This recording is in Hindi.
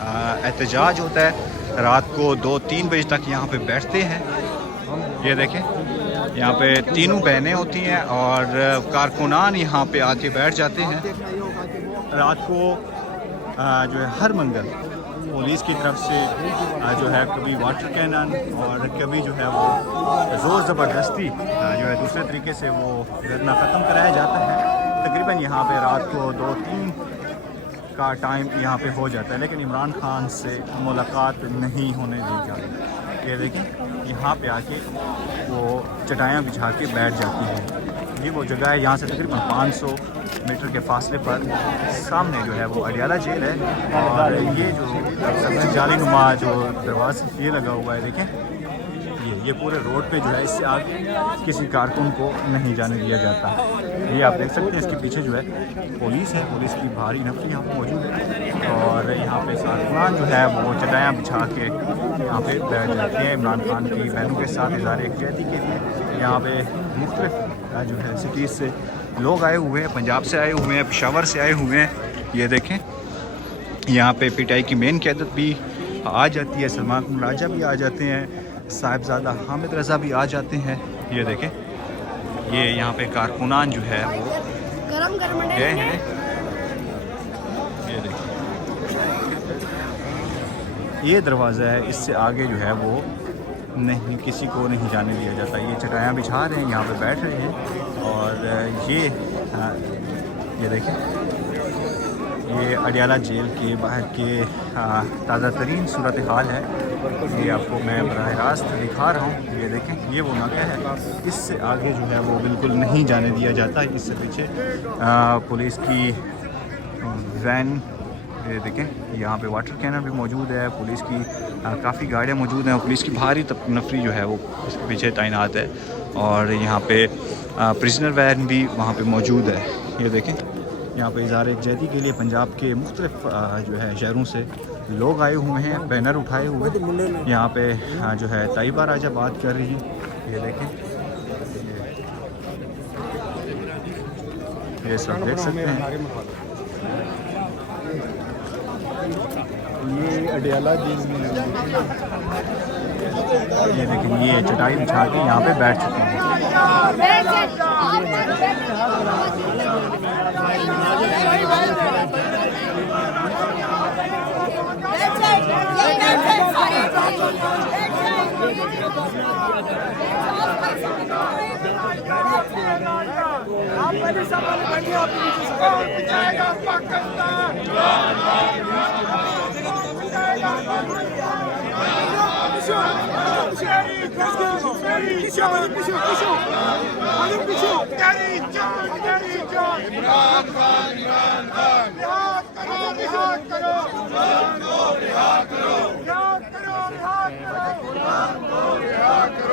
एहतजाज होता है, रात को 2-3 बजे तक यहाँ पे बैठते हैं। ये देखें, यहाँ पे तीनों बहनें होती हैं और कारकुनान यहाँ पे आके बैठ जाते हैं रात को। जो है हर मंगल पुलिस की तरफ से जो है कभी वाटर कैनन और कभी जो है वो ज़ोर ज़बरदस्ती जो है दूसरे तरीके से वो धरना ख़त्म कराया जाता है। तकरीबन यहाँ पे रात को 2-3 का टाइम यहाँ पे हो जाता है, लेकिन इमरान खान से मुलाकात नहीं होने दी जाती। ये देखें, यहाँ पे आके वो चटाइयाँ बिछा के बैठ जाती हैं। ये वो जगह है, यहाँ से तकरीबन 500 मीटर के फासले पर सामने जो है वो अडियाला जेल है। और ये जो सबसे जाली नुमा जो दरवाज़ा ये लगा हुआ है, देखें ये पूरे रोड पे जो है इससे आगे किसी कारकुन को नहीं जाने दिया जाता। ये आप देख सकते हैं, इसके पीछे जो है पुलिस है, पुलिस की भारी नफरी यहाँ पर मौजूद है। और यहाँ पे कारकुनान जो है वो चटाइयाँ बिछा के यहाँ पे बैठ जाते हैं इमरान खान की बहनों के साथ इज़हार यकजहती के लिए। यहाँ पे मुख्तलिफ जो है सिटीज़ से लोग आए हुए हैं, पंजाब से आए हुए हैं, पेशावर से आए हुए हैं। ये देखें, यहाँ पे पिटाई की मेन क़यादत भी आ जाती है, सलमान राजा भी आ जाते हैं, साहिबजादा हामिद रज़ा भी आ जाते हैं। ये देखें, ये यहाँ पे कारकुनान जो है वो गए हैं। ये देखें, ये दरवाज़ा है, इससे आगे जो है वो नहीं, किसी को नहीं जाने दिया जाता। ये चटाइयाँ बिछा रहे हैं, यहाँ पे बैठ रहे हैं। और ये देखें, ये अडियाला जेल के बाहर के ताज़ा तरीन सूरत हाल है। ये आपको मैं बराह रास्त दिखा रहा हूँ। ये देखें, ये वो नाका है, इससे आगे जो है वो बिल्कुल नहीं जाने दिया जाता। इससे पीछे पुलिस की वैन, ये देखें, यहाँ पे वाटर कैनन भी मौजूद है, पुलिस की काफ़ी गाड़ियाँ मौजूद हैं, पुलिस की भारी नफरी जो है वो इसके पीछे तैनात है। और यहाँ पे प्रिजनर वैन भी वहाँ पे मौजूद है। ये देखें, यहाँ पे इज़हार यकजहती के लिए पंजाब के मुख्तलिफ जो है शहरों से लोग आए हुए हैं, बैनर उठाए हुए हैं। यहाँ पे जो है तैयबा राजा बात कर रही है। ये देखें, ये सब देख सकते हैं। ये अडियाला जेल में ये देखें, ये चटाई बिछा के यहाँ पे बैठ चुके हैं। रिहा करो